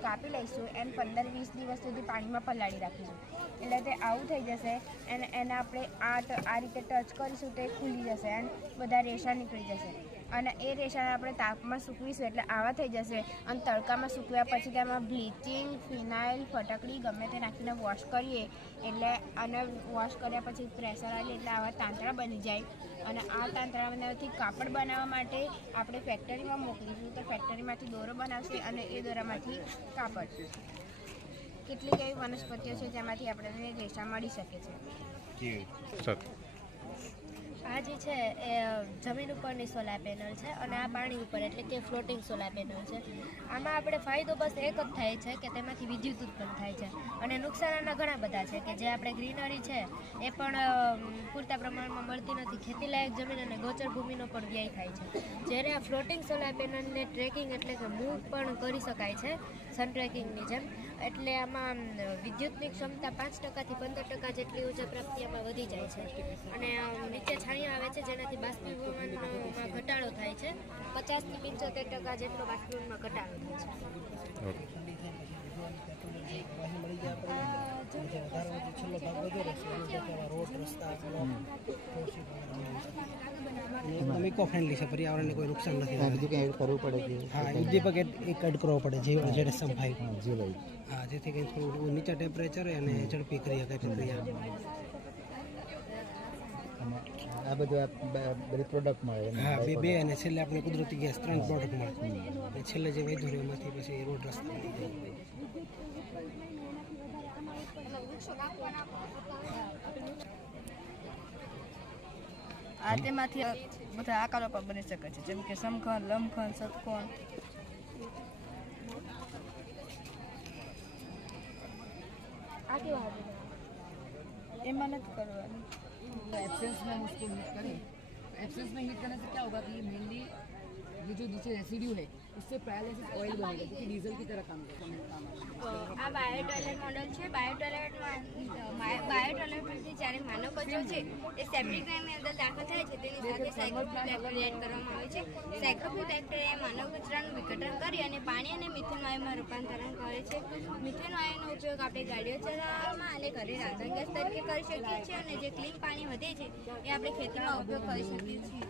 કાપી લઈશું એમ 15-20 દિવસ સુધી પાણીમાં પલાળી રાખીશું એટલે તે આવું થઈ જશે અને એને આપણે આ રીતે ટચ કરીશું તો એ ખુલી જશે અને બધા રેશા નીકળી જશે અને એ રેશાને આપણે તાપમાં સૂકવીશું એટલે આવા થઈ જશે અને તડકામાં સૂકવ્યા પછી તેમાં બ્લીચિંગ, ફિનાઇલ, ફટકડી ગમે તે નાખીને વોશ કરીએ એટલે અને વોશ કર્યા પછી પ્રેશર આવીએ એટલે આવા તાંતણા બની જાય અને આ તાંતણામાંથી કાપડ બનાવવા માટે આપણે ફેક્ટરીમાં મોકલીશું તો ફેક્ટરીમાંથી દોરો બનાવશે અને એ દોરામાંથી કાપડ. કેટલીક એવી વનસ્પતિઓ છે જેમાંથી આપણને રેશા મળી શકે છે. આ જે છે એ જમીન ઉપરની સોલાર પેનલ છે અને આ પાણી ઉપર એટલે કે ફ્લોટિંગ સોલાર પેનલ છે. આમાં આપણે ફાયદો બસ એક જ થાય છે કે તેમાંથી વિદ્યુત ઉત્પન્ન થાય છે અને નુકસાનના ઘણા બધા છે કે જે આપણે ગ્રીનરી છે એ પણ પૂરતા પ્રમાણમાં મળતી નથી, ખેતીલાયક જમીન અને ગોચર ભૂમિનો પણ વ્યય થાય છે. જ્યારે આ ફ્લોટિંગ સોલાર પેનલને ટ્રેકિંગ એટલે કે મૂવ પણ કરી શકાય છે સન ટ્રેકિંગની જેમ, એટલે આમાં વિદ્યુતની ક્ષમતા 5% થી 15% જેટલી ઉર્જા પ્રાપ્તિ આમાં વધી જાય છે અને નીચે છાંયો આવે છે જેનાથી બાષ્પીભવનમાં ઘટાડો થાય છે. 50 થી 75% જેટલો બાષ્પીભવનમાં ઘટાડો થાય છે. ઇકો ફ્રેન્ડલી છે, પર્યાવરણને કોઈ નુકસાન નથી. બીજું કંઈ એડ કરવું પડે છે? હા, ઉદ્દીપક એક એડ કરવો પડે જેડેસમ 5. હા, જેથી કંઈ થોડું નીચા ટેમ્પરેચરે અને ઝડપી કરી શકાય પ્રક્રિયા. આ બધું બધી પ્રોડક્ટ મળે? હા, બે અને છેલ્લે આપણે કુદરતી ગેસ 3 પ્રોડક્ટ મળે. છેલ્લે જે વૈધું રહ્યું એમાંથી પછી રોડ રસ્તા આ તેમાંથી બધા આકારો પણ બની શકે છે, જેમ કે સમઘન, લંબઘન, ષટકોણ. આખી વાત એમાં નથી કરવાની. एब्सेंस में उसको हीट करें, एब्सेंस में हीट करने से क्या होगा कि ये मेनली ये जो नीचे रेसिड्यू है उससे पैरालिसिस ऑयल बनेगा जो कि डीजल की तरह काम करता આ બાયો ટોયલેટ મોડલ છે. બાયો ટોયલેટ પરથી જ્યારે માનવ કચરો છે એ સેપ્ટિક ટેન્કની અંદર દાખલ થાય છે તેની સાથે સાયક્લોફિલ બેક્ટેરિયા એડ કરવામાં આવે છે. સાયક્લોફિલ બેક્ટેરિયા માનવ કચરાનું વિઘટન કરી અને પાણી અને મિથેન વાયુમાં રૂપાંતરણ કરે છે. મિથેન વાયુનો ઉપયોગ આપણે ગાડીઓ ચલાવવામાં અને ઘરે રાંધણ ગેસ તરીકે કરી શકીએ છીએ અને જે ક્લીન પાણી વધે છે એ આપણે ખેતીમાં ઉપયોગ કરી શકીએ છીએ.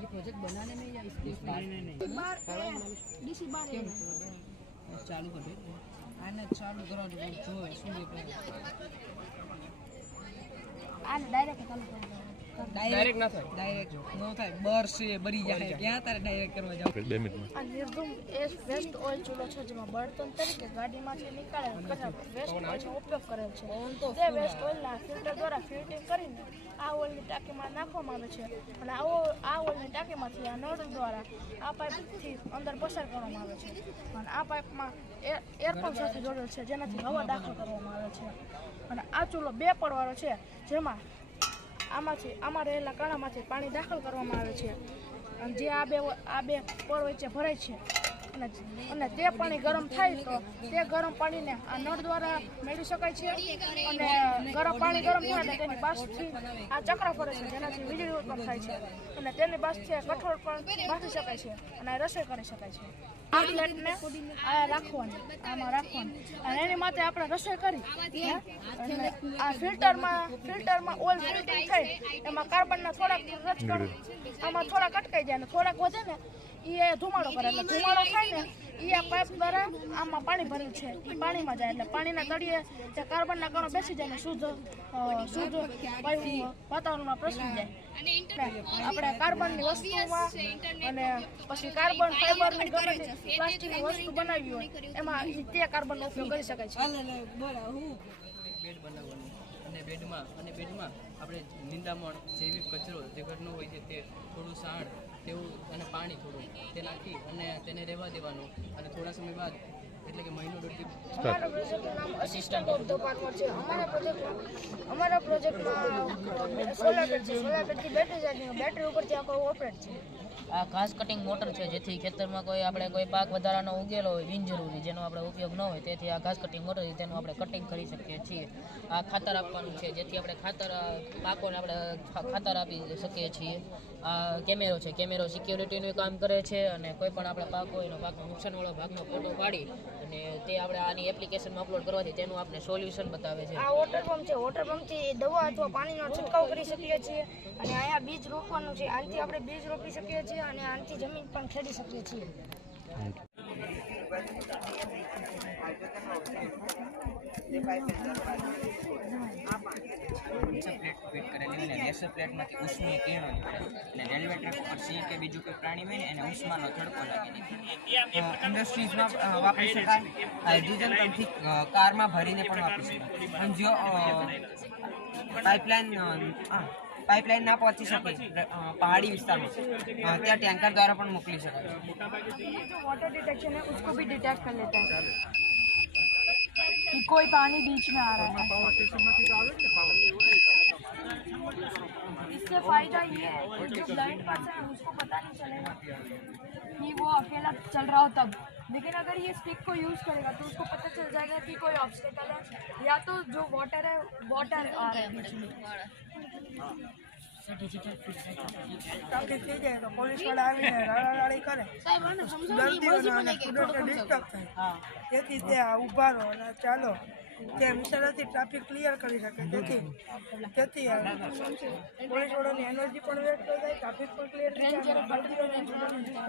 ये प्रोजेक्ट बनाने में या इसको चालू कर दे आने चालू करो जो શું આને ડાયરેક્ટ ચાલુ કરી ડાયરેક્ટ ના થાય, ડાયરેક્ટ નો થાય, બરશે બરી જાય, ક્યાં તારે ડાયરેક્ટ કરવા જાવ? 2 મિનિટમાં આ નિર્ધૂમ વેસ્ટ ઓઇલ ચૂલો છે જેમાં બળતણ તરીકે ગાડીમાંથી નીકળે કચરા વેસ્ટ ઓઇલનો ઉપયોગ કરેલ છે. તે વેસ્ટ ઓઇલના ફિલ્ટર દ્વારા ફિલ્ટિંગ કરીને આ ઓઇલની ટાંકીમાં નાખવામાં આવે છે અને આ ઓઇલની ટાંકીમાંથી આ નળ દ્વારા આ પાઇપથી અંદર પસાર કરવામાં આવે છે અને આ પાઇપમાં એરપંપ સાથે જોડેલ છે જેનાથી હવા દાખલ કરવામાં આવે છે. અને આ ચૂલો 2 પડવાળો છે જેમાં આમાં રહેલા કણામાંથી પાણી દાખલ કરવામાં આવે છે અને જે આ બે પર વચ્ચે ભરાય છે અને તે પાણી ગરમ થાય તો તે ગરમ પાણીને આ નળ દ્વારા મેળવી શકાય છે અને પાણી ગરમ થાય એટલે તેની બાષ્પથી આ ચક્ર ફરે છે જેનાથી વીજળી ઉત્પન્ન થાય છે અને તેની બાષ્પથી કઠોળ પણ બાફી શકાય છે અને રસોઈ કરી શકાય છે. આ પ્લેટને આ રાખવાની આમાં રાખવાની અને એની માટે આપણે રસોઈ કરી અને આ ફિલ્ટરમાં ઓઇલ ફિલ્ટિંગ થઈ એમાં કાર્બનના થોડાક રજકણો આમાં થોડાક અટકાઈ જાય અને થોડાક વધે ને એ ધુમાડો કરે એટલે ધુમાડો થાય ને એ આ પાઇપ દ્વારા આમાં પાણી ભરેલું છે એ પાણીમાં જાય એટલે પાણીના તળિયે તે કાર્બનના કણો બેસી જાય ને શુદ્ધ વાતાવરણમાં પ્રસરી જાય. આપણે કાર્બનની વસ્તુમાં અને પછી કાર્બન ફાઈબરની ગમે પ્લાસ્ટિકની વસ્તુ બનાવી હોય એમાં તે કાર્બનનો ઉપયોગ કરી શકાય છે. બેડ બનાવવાનું અને બેડમાં આપણે નિંદામણ જૈવિક કચરો જે ઘરનો હોય છે તે થોડું સાણ તેવું અને પાણી થોડું તે નાખી અને તેને રહેવા દેવાનું અને થોડા સમય બાદ એટલે કે મહિનો દોઢથી અમારા પ્રોજેક્ટનું નામ અસિસ્ટન્ટ ઓફ ધ ફાર્મર છે. અમારા પ્રોજેક્ટમાં સોલાર પેડ છે. સોલાર પેડથી બેટરી ચાર્જિંગ બેટરી ઉપરથી આખો ઓપરેટ છે. આ ઘાસ કટિંગ મોટર છે જેથી ખેતરમાં આપણે કોઈ પાક વધારાનો ઉગેલો હોય બિનજરૂરી જેનો આપણે ઉપયોગ ન હોય તેથી આ ઘાસ કટિંગ મોટર તેનું આપણે કટિંગ કરી શકીએ છીએ. આ ખાતર આપવાનું છે જેથી આપણે પાકોને આપણે ખાતર આપી શકીએ છીએ. આ કેમેરો છે, કેમેરો સિક્યોરિટીનું કામ કરે છે અને કોઈ પણ આપણે પાક હોય એનો પાકનો નુકસાનવાળો ભાગનો ફોટો પાડી અને તે આપણે આની એપ્લિકેશનમાં અપલોડ કરવાથી તેનું આપણે સોલ્યુશન બતાવે છે. આ વોટર પંપ છે. વોટર પંપથી દવા અથવા પાણીનો છંટકાવ કરી શકીએ છીએ અને અહીંયા બીજ રોપવાનું છે. આનાથી આપણે બીજ રોપી શકીએ છીએ અને આનાથી જમીન પણ ખેડી શકીએ છીએ. પ્લેટ ફિટ કરેલી હોય ને લેસર પ્લેટમાંથી ઉષ્મીય કિરણો નીકળે અને રેલવે ટ્રેક ઉપર સિંહ કે બીજું કોઈ પ્રાણી હોય ને એને ઉષ્માનો તડકો લાગી નીકળે. ઇન્ડસ્ટ્રીઝમાં વાપરી શકાય. હાઇડ્રોજન પંપથી કારમાં ભરીને પણ વાપરી શકાય. અને જો પાઇપલાઇન ના પહોંચી શકે પહાड़ी વિસ્તારમાં ત્યાં ટેન્કર દ્વારા પણ મોકલી શકાય. वाटर डिटेक्शन है उसको भी डिटेक्ट कर लेता है कि कोई पानी बीच में आ रहा है. इससे फायदा ये है कि जो ब्लाइंड पर्सन है उसको पता नहीं चलेगा कि वो अकेला चल रहा हो तब, लेकिन अगर ये स्टिक को यूज़ करेगा तो उसको पता चल जाएगा कि कोई ऑब्स्टेकल है या तो जो वाटर है वाटर आ रहा है बीच में. ટ્રાફિક થઈ જાય તો પોલીસવાળા આવીને રાડારાડી કરે દર્દીઓને ડિસ્ટર્બ થાય તેથી તે ઊભા રહો અને ચાલો તે વિચારથી ટ્રાફિક ક્લિયર કરી શકે તેથી પોલીસવાળાની એનર્જી પણ વેસ્ટ થઈ જાય, ટ્રાફિક પણ ક્લિયર થઈ જાય.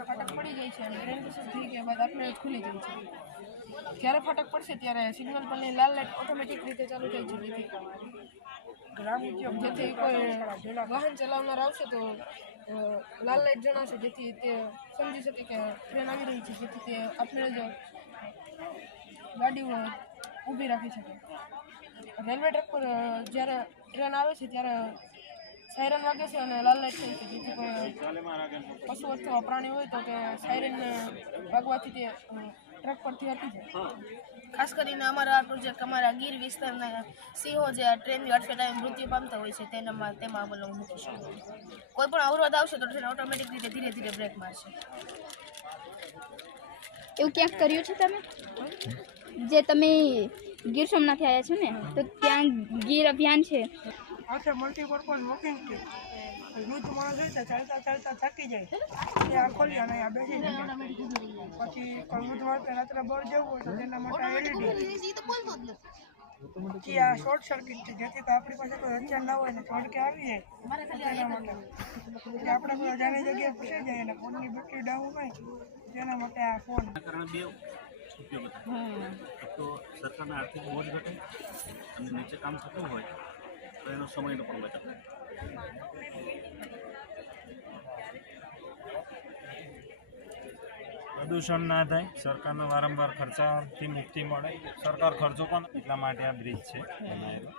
ફાટક પડી જાય છે અને ટ્રેન પસાર થઈ ગયા બાદ આપણે ખુલી જાય છે. જ્યારે ફાટક પડશે ત્યારે સિગ્નલ પરની લાલ લાઇટ ઓટોમેટિક રીતે ચાલુ થઈ છે જેથી કોઈ વાહન ચલાવનાર આવશે તો લાલ લાઇટ જણાશે જેથી તે સમજી શકે કે ટ્રેન આવી રહી છે જેથી તે આપણે જ ગાડીઓ ઊભી રાખી શકે. રેલવે ટ્રેક પર જ્યારે ટ્રેન આવે છે ત્યારે સાયરન વાગે છે અને લાલ લાઇટ થઈ છે જેથી કોઈ પશુ અથવા પ્રાણી હોય તો કે સાયરન વાગવાથી તે ટ્રક પરથી હટી જાય. ખાસ કરીને અમારા આ પ્રોજેક્ટ અમારા ગીર વિસ્તારના સિંહો જે ટ્રેનની અડફેટે મૃત્યુ પામતા હોય છે તેમાં અમે લોકો મૂકીશું. કોઈ પણ અવરોધ આવશે તો ટ્રેન ઓટોમેટિક રીતે ધીરે ધીરે બ્રેક મારશે. એવું ક્યાંક કર્યું છે તમે? જે તમે ગીર સોમનાથથી આવ્યા છો ને, તો ત્યાં ગીર અભિયાન છે. મલ્ટીપર્પઝ વોકિંગ છે. વૃદ્ધ માણસ હોય તો ચાલતા ચાલતા થાકી જાય ત્યાં ખોલી અને અહીંયા બેસી જાય. પછી કોઈ વૃદ્ધ માણસ રાત્રે બહાર જવું હોય તો તેના માટે એલઈડી. પછી આ શોર્ટ સર્કિટ છે, જેથી આપણી પાસે કોઈ હથિયાર ના હોય ને ચોડકે આવી જાય તેના માટે. આપણે કોઈ અજાણી જગ્યાએ ફસાઈ જાય અને ફોનની બેટરી ડાઉન હોય તેના માટે આ ફોન. બે ઉપયોગ થાય. એક તો સરકારના આર્થિક બોજ ઘટે અને નીચે કામ થતું હોય તો એનો સમયનો પણ બચાવ. પ્રદૂષણ ના થાય, સરકારના વારંવાર ખર્ચાથી મુક્તિ મળે. સરકાર ખર્ચો પણ એટલા માટે આ બ્રિજ છે બનાવેલો,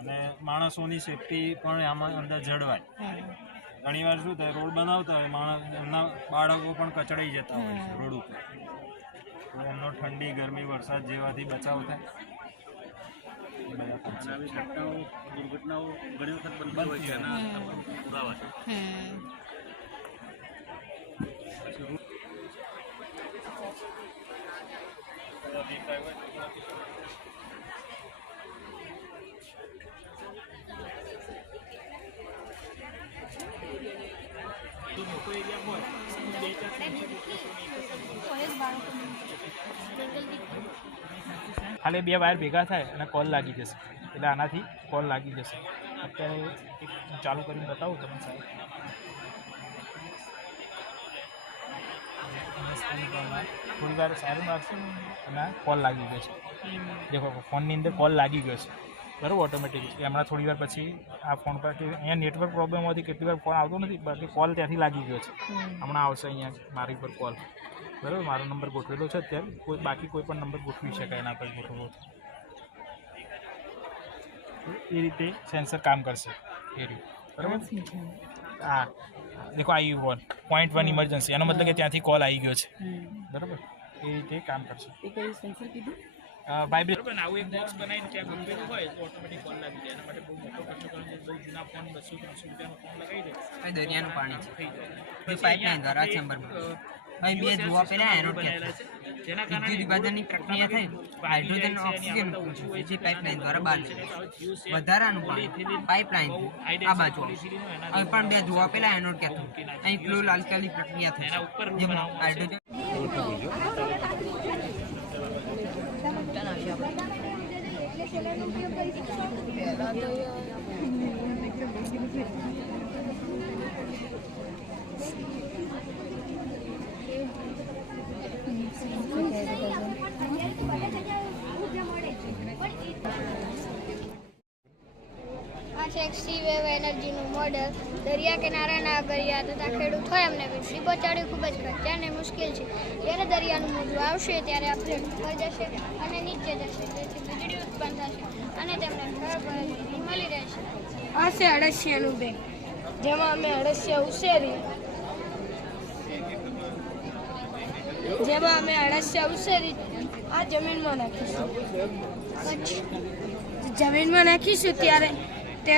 અને માણસોની સેફટી પણ આમાં અંદર જળવાય. ઘણીવાર શું થાય, રોડ બનાવતા હોય માણસ, એમના બાળકો પણ કચડાઈ જતા હોય છે રોડ ઉપર, તો એમનો ઠંડી, ગરમી, વરસાદ જેવાથી બચાવ થાય. આવી ઘટનાઓ, દુર્ઘટનાઓ ઘણી વખત બનતી હોય છે, એના પુરાવા છે. ખાલી 2 વાયર ભેગા થાય અને કોલ લાગી જશે, એટલે આનાથી કોલ લાગી જશે. અત્યારે એક ચાલુ કરીને બતાવું તમને સાહેબ. થોડી વાર સારું લાગશે અને કોલ લાગી ગયો છે. દેખો ફોનની અંદર કોલ લાગી ગયો છે બરાબર, ઓટોમેટિક. હમણાં થોડી વાર પછી આ ફોન પર અહીંયા નેટવર્ક પ્રોબ્લેમ હોવાથી કેટલી વાર ફોન આવતો નથી, બાકી કોલ ત્યાંથી લાગી ગયો છે. હમણાં આવશે અહીંયા મારી પર કોલ, બરાબર. મારો નંબર ગોઠવેલો છે અત્યારે, બાકી કોઈ પણ નંબર ગોઠવી શકાય એના પર ગોઠવવો. એ રીતે સેન્સર કામ કરશે એ રીતે, બરાબર. હા દેખો આવી ફોન 0.1 ઇમરજન્સી, એનો મતલબ કે ત્યાંથી કોલ આવી ગયો છે, બરાબર. એ રીતે કામ કરશે. વાઇબ્રેટ આવું એક બોક્સ બનાવીને ત્યાં ગોઠવેલું હોય તો ઓટોમેટિક કોલ લાગી જાય. એના માટે બહુ મોટો ખર્ચો કરવાનો છે. બહુ જૂના ફોન 200-300 રૂપિયાનો ફોન લગાવી દે. દરિયાનું પાણી છે, પાઇપલાઇન દ્વારા ચેમ્બરમાં. અહીં 2 જુઓ પેલા એનોડ કે વિદ્યુત વિભાજનની પ્રક્રિયા થઈ, હાઇડ્રોજન ઓક્સિજન જે પાઇપલાઇન દ્વારા બહાર છે. વધારાનું પાણી પાઇપલાઇન આ બાજુ અહીં પણ 2 જુઓ પેલા એનોડ કે અહીં ક્લોર આલ્કાલી પ્રક્રિયા થઈ, જેમાં હાઇડ્રોજન આ છે સી વેવ એનર્જીનું મોડલ. દરિયા કિનારાના અગરિયા તથા ખેડૂત હોય એમને વીજળી પહોંચાડવી ખૂબ જ ખર્ચાળ અને મુશ્કેલ છે. જ્યારે દરિયાનું મોજું આવશે ત્યારે આ પ્લેટ ઉપર જશે અને નીચે જશે, તેથી વીજળી ઉત્પન્ન થશે અને તેમને ઘર પર વીજળી મળી રહેશે. આ છે અળસિયાનું બેગ, જેમાં અમે અળસિયા ઉછેરી આ જમીનમાં નાખીશું. જમીનમાં નાખીશું ત્યારે તે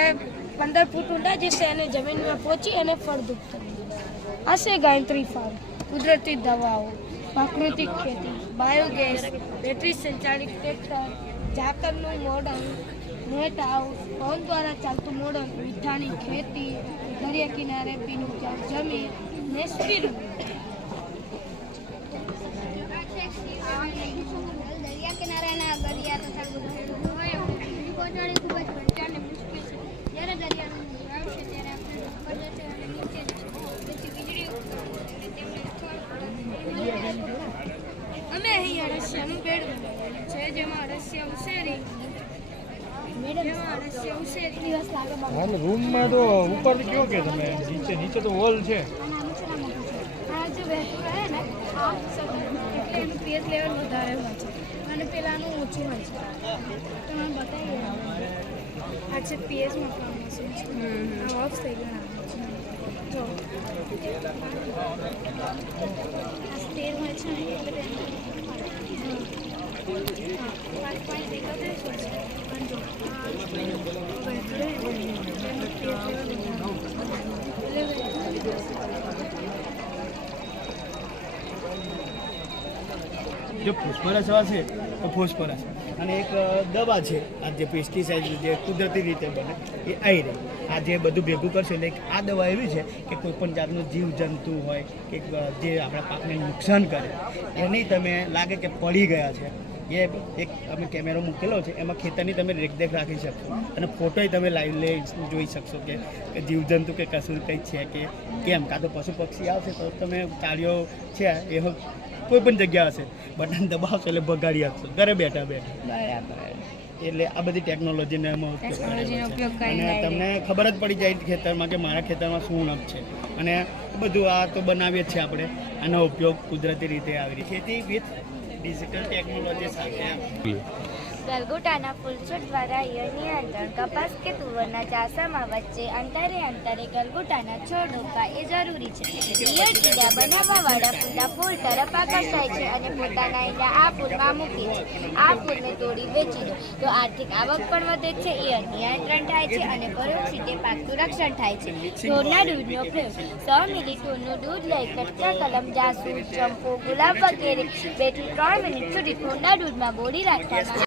15 ફૂટ ઊંડા જશે અને જમીનમાં પહોંચી અને ફળદ્રુપ થશે. આ છે ગાયત્રી ફાર્મ, કુદરતી દવાઓ, પ્રાકૃતિક ખેતી, બાયોગેસ, બેટરી સંચાલિત ટ્રેક્ટર, ઝાકરનું મોડલ, નેટ હાઉસ, પવન દ્વારા ચાલતું મોડલ, મીઠાની ખેતી, દરિયા કિનારે પીનું જમીન ને સ્પીડ. દરિયા કિનારાના અગરિયા તથા ખેડૂત હોય વીજળી પહોંચાડવી ખૂબ જ ખર્ચાળ અને મુશ્કેલ છે. જ્યારે દરિયાનું મોજું આવશે ત્યારે આપણે ઉપર જશે અને નીચે જશે, તેથી વીજળી ઉત્પન્ન થશે અને તેમને સ્થળ પર મળી રહેશે. અમે અહીં અળસિયાનું બેડ બનાવેલું છે, જેમાં અળસિયા ઉછેરી દિવસ લાગે. રૂમમાં તો ઉપર કયો કે તમે નીચે તો હોલ છે. આ જે બેઠું રહે ને આ એટલે એનું પીએચ લેવલ વધારે હોય છે અને પેલાનું ઓછું હોય છે. તમે બતાવીએ આ છે પીએચ મકાન મશીન છે, આ ઓફ થઈ ગયા જો આ સ્ટેર હોય છે ને એટલે જો ફોસ્ફરસ હશે તો ફોસ્ફરસ અને એક દવા છે આ જે પેસ્ટિસાઇડ જે કુદરતી રીતે બને એ આવી રહી આ જે બધું ભેગું કરશે એટલે આ દવા એવી છે કે કોઈ પણ જાતનું જીવજંતુ હોય કે જે આપણા પાકને નુકસાન કરે એની તમે લાગે કે પડી ગયા છે એ એક અમે કેમેરો મૂકેલો છે એમાં ખેતરની તમે દેખ રાખી શકશો અને ફોટોય તમે લાઈવ લઈ જોઈ શકશો કે જીવજંતુ કે કશું કંઈ છે કે કેમ કાં તો પશુ પક્ષી આવશે તો તમે ચાળીઓ છે એ કોઈ પણ જગ્યા હશે બટન દબાવશો એટલે ભગાડી આપશો ઘરે બેઠા બરાબર એટલે આ બધી ટેકનોલોજીનો એમાં ઉપયોગ અને તમને ખબર જ પડી જાય ખેતરમાં કે મારા ખેતરમાં શું ઉણપ છે અને બધું આ તો બનાવીએ જ છે આપણે આનો ઉપયોગ કુદરતી રીતે આવી રહી ખેતી વિથ ડિજિટલ ટેકનોલોજી સાથે ગલગોટાના ફૂલછોડ દ્વારા ઈયળ નિયંત્રણ કપાસ કે તુવરના ચાસામાં વચ્ચે અંતરે ગલગોટાના છોડ રોપવા એ જરૂરી છે. ઈયળ કીડા બનાવવાવાળા ફૂલના ફૂલ તરફ આકર્ષાય છે અને પોતાના ઈંડા આ ફૂલમાં મૂકે છે. આ ફૂલને તોડી વેચી દો તો આર્થિક આવક પણ વધે છે, ઈયળ નિયંત્રણ થાય છે અને પરોક્ષ રીતે પાકનું રક્ષણ થાય છે. ઢોરના દૂધનો પ્રયોગ 100 મિલી ઢોરનું દૂધ લઈ કટકા કલમ, જાસૂદ, ચંપો, ગુલાબ વગેરે 2 થી 3 મિનિટ સુધી ઢોરના દૂધમાં બોળી રાખવામાં